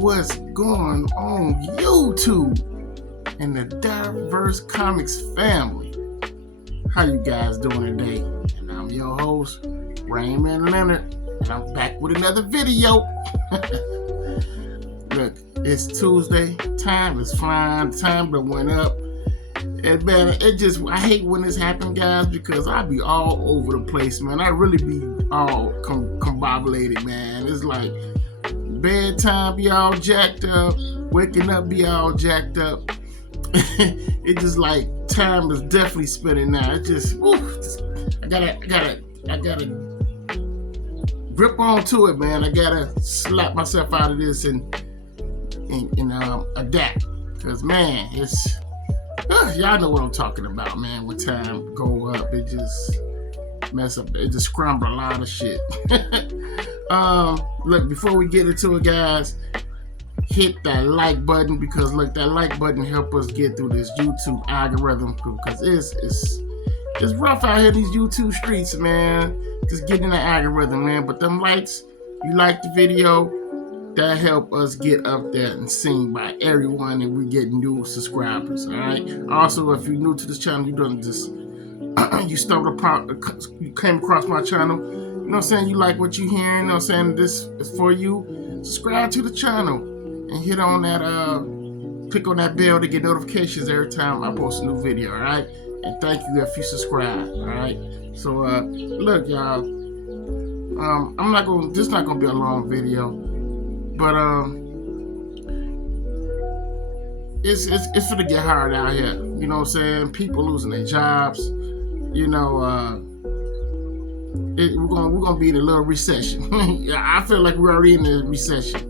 what's going on YouTube and the Diverse Comics family. How you guys doing today? And I'm your host, Raymond Leonard, and I'm back with another video. Look, it's Tuesday, time is flying, time that went up. And man, I hate when this happens, guys, because I be all over the place, man. I really be all combobulated, man. It's like bedtime be all jacked up, waking up be all jacked up. It just like time is definitely spinning now. It just, I gotta grip onto it, man. I gotta slap myself out of this and adapt, because man, it's y'all know what I'm talking about, man. When time go up, it just mess up. It just scramble a lot of shit. Look, before we get into it, guys, hit that like button, because look, that like button help us get through this YouTube algorithm, because it's rough out here, these YouTube streets, man. Just getting the algorithm, man. But them likes, you like the video, that help us get up there and seen by everyone, and we get new subscribers. All right. Also, if you're new to this channel, you don't just you stumbled upon, you came across my channel. You know what I'm saying? You like what you hearing? You know what I'm saying? This is for you. Subscribe to the channel and hit on that click on that bell to get notifications every time I post a new video. All right. And thank you if you subscribe. All right. So look, y'all. This is not gonna be a long video. But it's gonna get hard out here. You know what I'm saying? People losing their jobs. You know, we're gonna be in a little recession. I feel like we're already in a recession.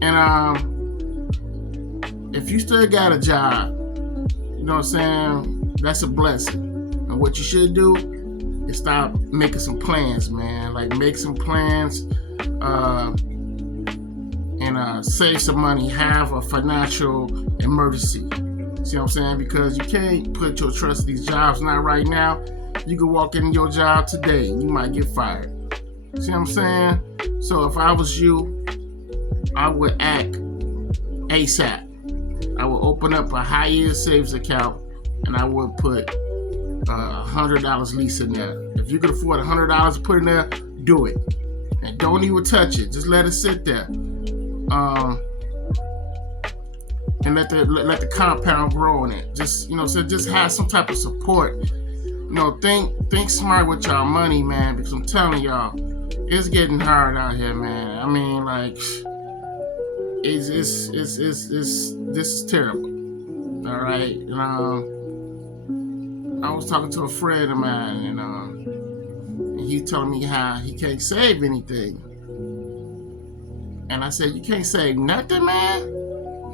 And if you still got a job, you know what I'm saying? That's a blessing. And what you should do is start making some plans, man. Like make some plans. And save some money, have a financial emergency. See what I'm saying? Because you can't put your trust in these jobs not right now. You can walk in your job today and you might get fired. See what I'm saying? So if I was you, I would act ASAP. I would open up a high yield savings account and I would put $100 lease in there. If you could afford $100 to put in there, do it. And don't even touch it. Just let it sit there. And let the compound grow in it. Just, you know, so just have some type of support. You know, think smart with y'all money, man, because I'm telling y'all, it's getting hard out here, man. I mean, like, this is terrible. All right. I was talking to a friend of mine, and he telling me how he can't save anything. And I said, you can't save nothing, man?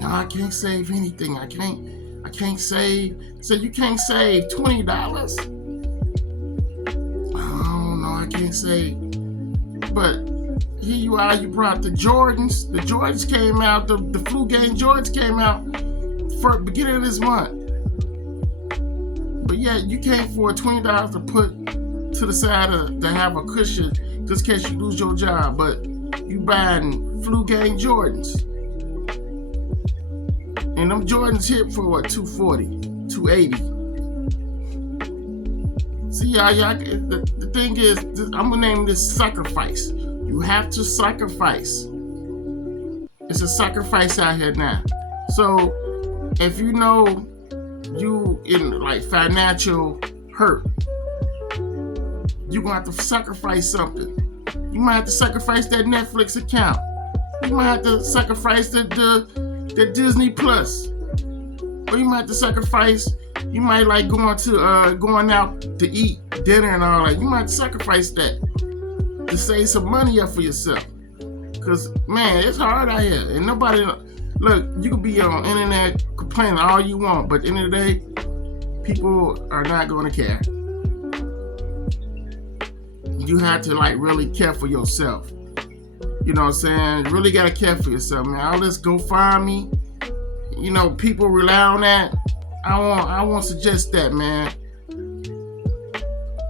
No, I can't save anything. I can't save. So you can't save $20? Oh, no, I can't save. But here you are, you brought the Jordans. The Jordans came out, the flu game Jordans came out for beginning of this month. But yeah, you can't afford $20 to put to the side to have a cushion just in case you lose your job. But you buying flu game Jordans. And them Jordans hit for what, $240, $280. See, y'all, the thing is, I'm gonna name this sacrifice. You have to sacrifice. It's a sacrifice out here now. So if you know you in like financial hurt, you're gonna have to sacrifice something. You might have to sacrifice that Netflix account. You might have to sacrifice the Disney Plus. Or you might have to sacrifice, you might like going out to eat dinner and all that. You might have to sacrifice that to save some money up for yourself. Cause man, it's hard out here. And nobody, look, you can be on internet complaining all you want, but at the end of the day, people are not gonna care. You have to like really care for yourself. You know what I'm saying? You really gotta care for yourself, man. All this GoFundMe, you know, people rely on that. I won't suggest that, man.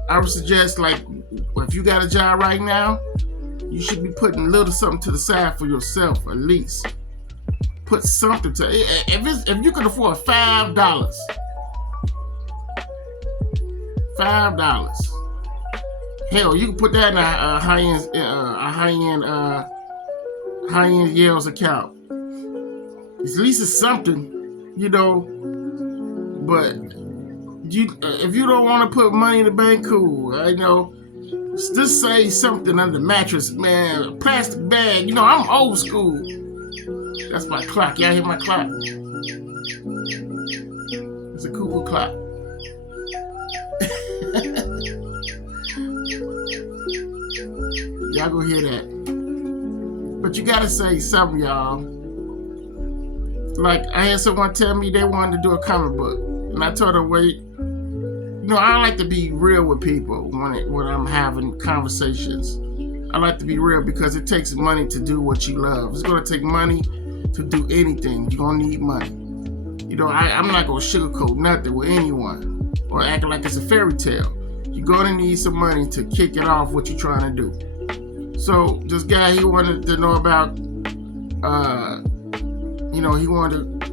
I would suggest, like, if you got a job right now, you should be putting a little something to the side for yourself, at least. put something to it. If you can afford $5, hell, you can put that in a high-end Yale's account. At least it's something, you know. But if you don't want to put money in the bank, cool. You know, just say something under the mattress, man. Plastic bag. You know, I'm old school. That's my clock. Y'all hear my clock? It's a cuckoo clock. Y'all go hear that. But you gotta say something, y'all. Like, I had someone tell me they wanted to do a comic book. And I told them, wait. You know, I like to be real with people when I'm having conversations. I like to be real because it takes money to do what you love. It's gonna take money to do anything. You're gonna need money. You know, I'm not gonna sugarcoat nothing with anyone or acting like it's a fairy tale. You're gonna need some money to kick it off what you're trying to do. So this guy, he wanted to know about, you know, he wanted to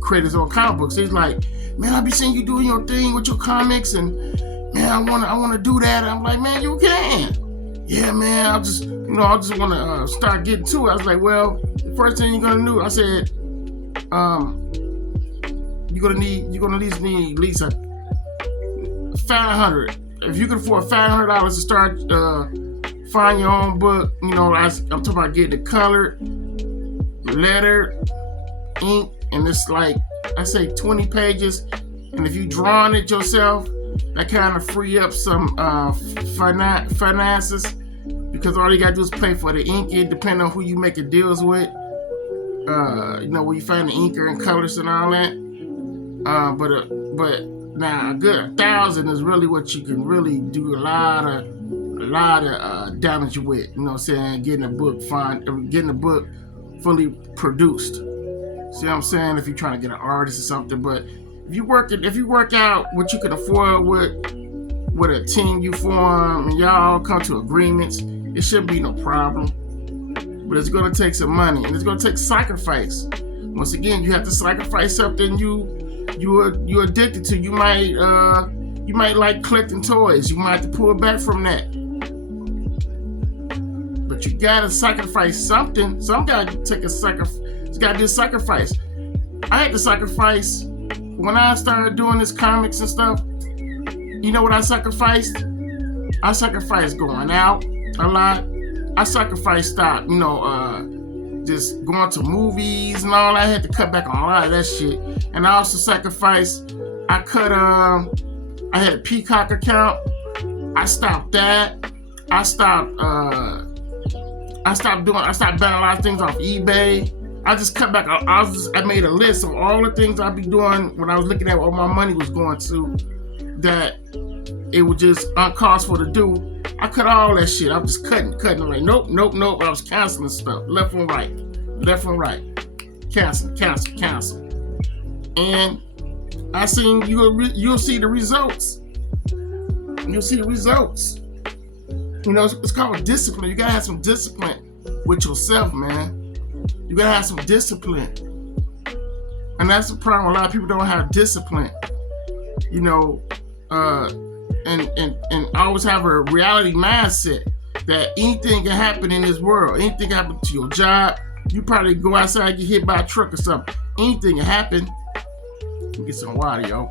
create his own comic books. So he's like, man, I be seeing you doing your thing with your comics, and man, I wanna do that. I'm like, man, you can. Yeah, man, I just wanna start getting to it. I was like, well, the first thing you're gonna do, I said, you're gonna at least $500. If you can afford $500 to start, find your own book. You know, I'm talking about getting it colored, letter, ink, and it's like, I say 20 pages. And if you drawing it yourself, that kind of free up some finances, because all you gotta do is pay for the ink. It depending on who you making deals with. You know, where you find the inker and colors and all that. But now a good 1,000 is really what you can really do a lot of damage with. You know what I'm saying? Getting a book fully produced. See what I'm saying? If you're trying to get an artist or something. But if you work out what you can afford with a team you form and y'all come to agreements, it shouldn't be no problem. But it's gonna take some money and it's gonna take sacrifice. Once again, you have to sacrifice something you're addicted to. You might like collecting toys. You might have to pull back from that. But you gotta sacrifice something. Some gotta take a sacrifice. You gotta do a sacrifice. I had to sacrifice when I started doing this comics and stuff. You know what I sacrificed? I sacrificed going out a lot. I sacrificed just going to movies and all. I had to cut back on a lot of that shit. And I also sacrificed, I had a Peacock account. I stopped that. I stopped buying a lot of things off eBay. I just cut back. I made a list of all the things I'd be doing when I was looking at what my money was going to, that it was just uncostful to do. I cut all that shit. I was just cutting. I'm like, nope. I was canceling stuff left and right. Cancel. And I seen you'll see the results. You'll see the results. You know, it's called discipline. You gotta have some discipline with yourself, man. You gotta have some discipline. And that's the problem. A lot of people don't have discipline. You know, and always have a reality mindset that anything can happen in this world. Anything can happen to your job. You probably go outside and get hit by a truck or something. Anything can happen. Let me get some water, yo.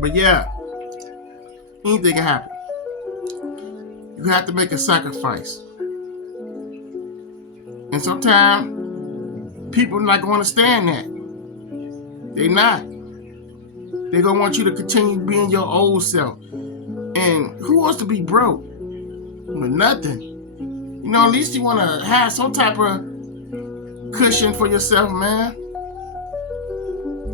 But yeah, anything can happen. You have to make a sacrifice. And sometimes people are not going to understand that. They're not. They're going to want you to continue being your old self. And who wants to be broke with nothing? You know, at least you want to have some type of cushion for yourself, man.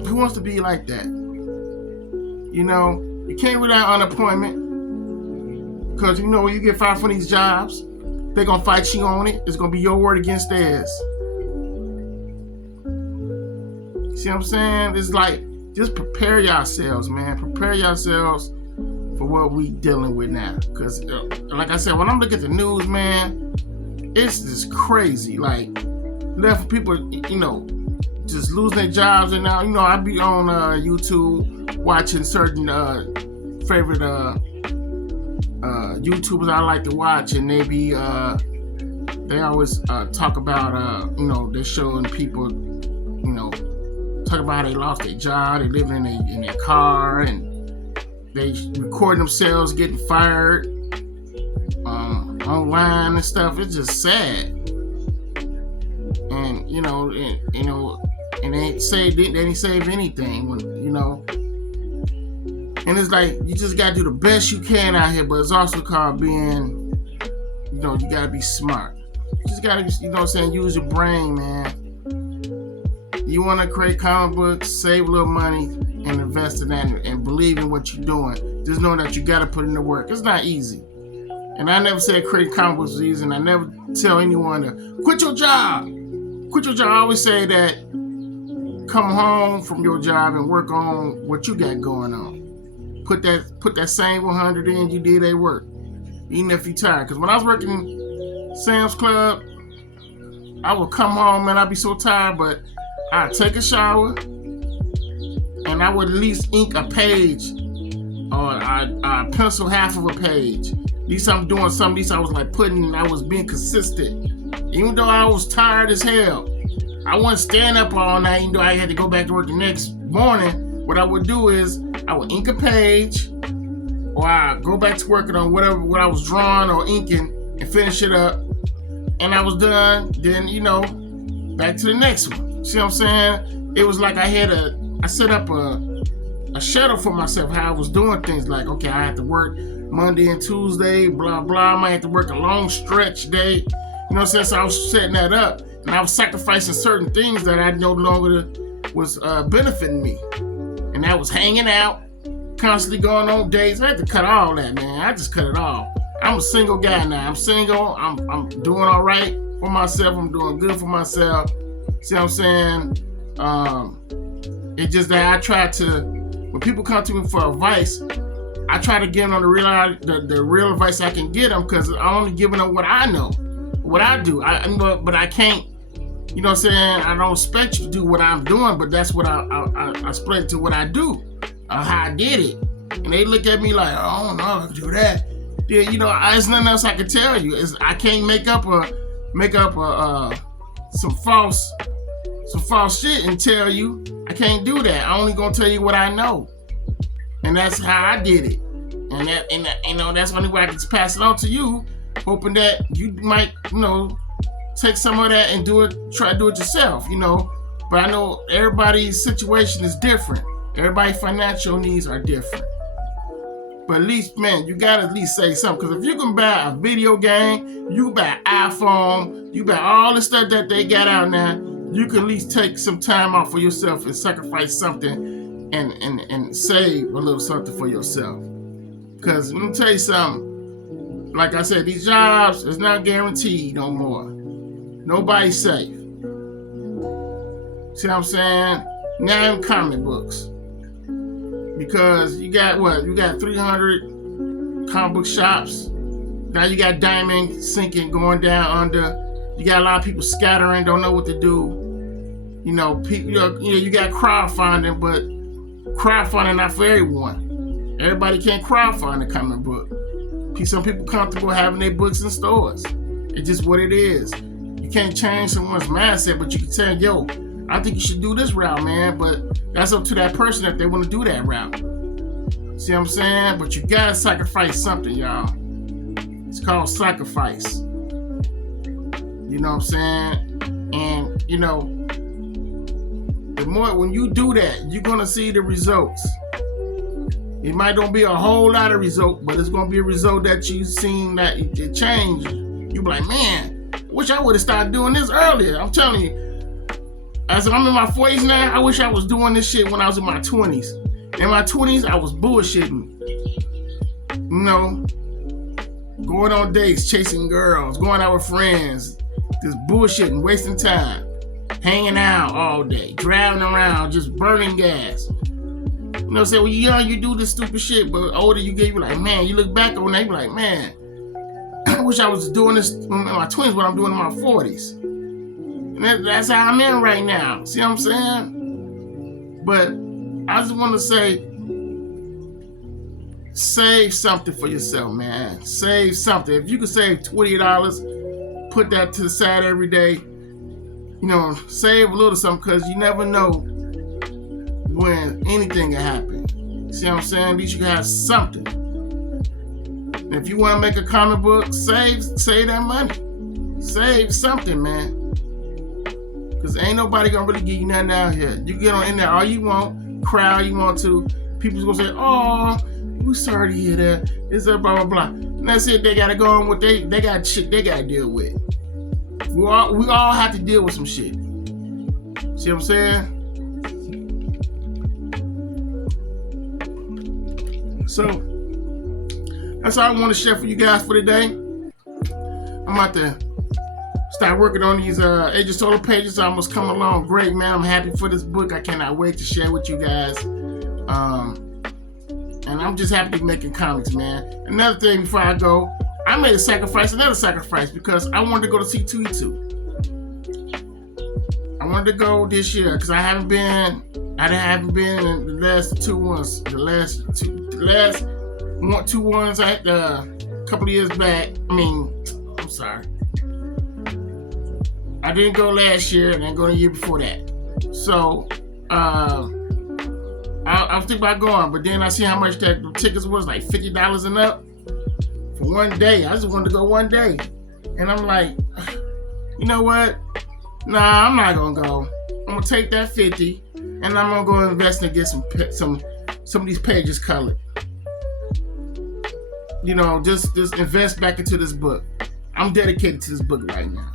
Who wants to be like that? You know, you can't rely on unemployment. Because, you know, when you get fired from these jobs, they're going to fight you on it. It's going to be your word against theirs. See what I'm saying? It's like, just prepare yourselves, man. Prepare yourselves for for what we dealing with now. Because, like I said, when I'm looking at the news, man, it's just crazy. Like, left people, just losing their jobs. And now, I be on YouTube watching certain favorite YouTubers I like to watch, and they always talk about, they're showing people, talk about how they lost their job, they living in their car, and they record themselves getting fired online and stuff. It's just sad, and and they ain't save anything when and it's like you just gotta do the best you can out here, but it's also called being, you gotta be smart. You just gotta, use your brain, man. You want to create comic books, save a little money, and invest in that, and believe in what you're doing. Just know that you got to put in the work. It's not easy. And I never said creating comic books was easy, and I never tell anyone to quit your job. Quit your job. I always say that come home from your job and work on what you got going on. Put that same 100 in you did at work, even if you're tired. Because when I was working Sam's Club, I would come home and I'd be so tired, but I'd take a shower and I would at least ink a page, or I pencil half of a page. At least I'm doing something. At least I was being consistent. Even though I was tired as hell, I wasn't staying up all night, even though I had to go back to work the next morning. What I would do is I would ink a page, or I'd go back to working on what I was drawing or inking and finish it up. And I was done, then, back to the next one. See what I'm saying? It was like I set up a schedule for myself, how I was doing things. Like, okay, I had to work Monday and Tuesday, blah, blah. I might have to work a long stretch day. You know what I'm saying? So I was setting that up, and I was sacrificing certain things that I no longer was benefiting me. And that was hanging out, constantly going on dates. I had to cut all that, man. I just cut it all. I'm a single guy now. I'm single. I'm doing all right for myself. I'm doing good for myself. See what I'm saying? It's just that I try to, when people come to me for advice, I try to give them the real advice I can get them, because I'm only giving them what I know, what I do. But I can't, you know what I'm saying? I don't expect you to do what I'm doing, but that's what I explain to what I do, how I did it. And they look at me like, oh, I don't know how to do that. Yeah, there's nothing else I can tell you. I can't make up some false shit and tell you. I can't do that. I'm only gonna tell you what I know, and that's how I did it. And that's the only way I can pass it on to you, hoping that you might, take some of that and try to do it yourself, But I know everybody's situation is different. Everybody's financial needs are different. But at least, man, you gotta at least say something. Because if you can buy a video game, you buy an iPhone, you buy all the stuff that they got out now, you can at least take some time off for yourself and sacrifice something and save a little something for yourself. Because let me tell you something. Like I said, these jobs is not guaranteed no more. Nobody's safe. See what I'm saying? Now in comic books. Because you got 300 comic book shops. Now you got diamond sinking, going down under. You got a lot of people scattering, don't know what to do. People, you got crowdfunding, but crowdfunding not for everyone. Everybody can't crowdfund a comic book. Some people comfortable having their books in stores. It's just what it is. You can't change someone's mindset, but you can tell, yo, I think you should do this route, man. But that's up to that person if they want to do that route. See what I'm saying? But you gotta sacrifice something, y'all. It's called sacrifice. You know what I'm saying? And the more when you do that, you're gonna see the results. It might not be a whole lot of result, but it's gonna be a result that you've seen that it changed. You be like, man, I wish I would have started doing this earlier. I'm telling you. As I'm in my 40s now, I wish I was doing this shit when I was in my 20s. In my 20s, I was bullshitting. Going on dates, chasing girls, going out with friends, just bullshitting, wasting time, hanging out all day, driving around, just burning gas. You know, say when you're young, you do this stupid shit, but older you get, you like, man, you look back on that, you like, man, I wish I was doing this in my 20s, what I'm doing in my 40s. And that's how I'm in right now. See what I'm saying? But I just want to say, save something for yourself, man. Save something. If you could save $20, put that to the side every day. You know, save a little something, because you never know when anything can happen. See what I'm saying? At least you can have something. And if you want to make a comic book, save that money. Save something, man. Because ain't nobody going to really give you nothing out here. You get on in there all you want, cry all you want to. People's going to say, oh, we sorry to hear that. It's a blah, blah, blah. And that's it. They got to go on with they got shit they got to deal with. We all have to deal with some shit. See what I'm saying? So, that's all I want to share for you guys for today. I'm about to start working on these Age of Solar pages. I almost come along great, man. I'm happy for this book. I cannot wait to share with you guys. And I'm just happy to be making comics, man. Another thing before I go, I made another sacrifice, because I wanted to go to C2E2. I wanted to go this year because I haven't been in the last two ones. The last two ones I had a couple of years back. I'm sorry. I didn't go last year, and I didn't go the year before that. So I was thinking about going, but then I see how much the tickets was, like $50 and up for one day. I just wanted to go one day, and I'm like, you know what? Nah, I'm not gonna go. I'm gonna take that 50, and I'm gonna go invest and get some of these pages colored. You know, just invest back into this book. I'm dedicated to this book right now.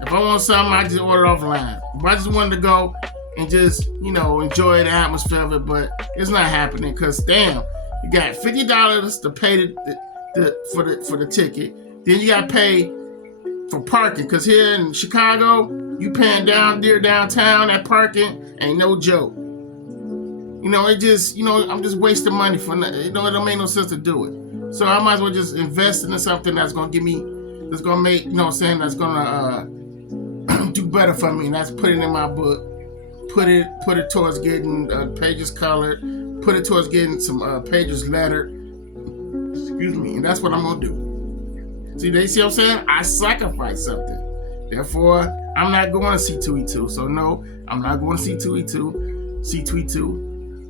If I want something, I just order offline. If I just wanted to go and just, you know, enjoy the atmosphere of it, but it's not happening, because damn, you got $50 to pay for the ticket. Then you gotta pay for parking, because here in Chicago, you paying down there downtown, that parking ain't no joke. You know, it just, you know, I'm just wasting money for nothing. You know, it don't make no sense to do it. So I might as well just invest into something that's gonna that's gonna make, you know what I'm saying, that's gonna do better for me, and that's put it in my book. Put it towards getting pages colored. Put it towards getting some pages lettered. Excuse me, and that's what I'm gonna do. See what I'm saying? I sacrificed something. Therefore, I'm not going to C2E2. So no, I'm not going to C2E2.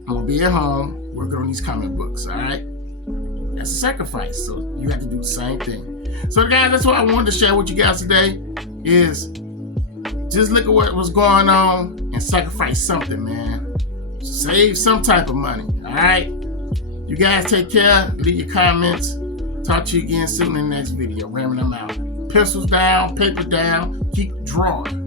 I'm gonna be at home working on these comic books. All right, that's a sacrifice. So you have to do the same thing. So guys, that's what I wanted to share with you guys today. Is just look at what was going on and sacrifice something, man. Save some type of money. All right. You guys take care. Leave your comments. Talk to you again soon in the next video. Ramming them out. Pencils down, paper down. Keep drawing.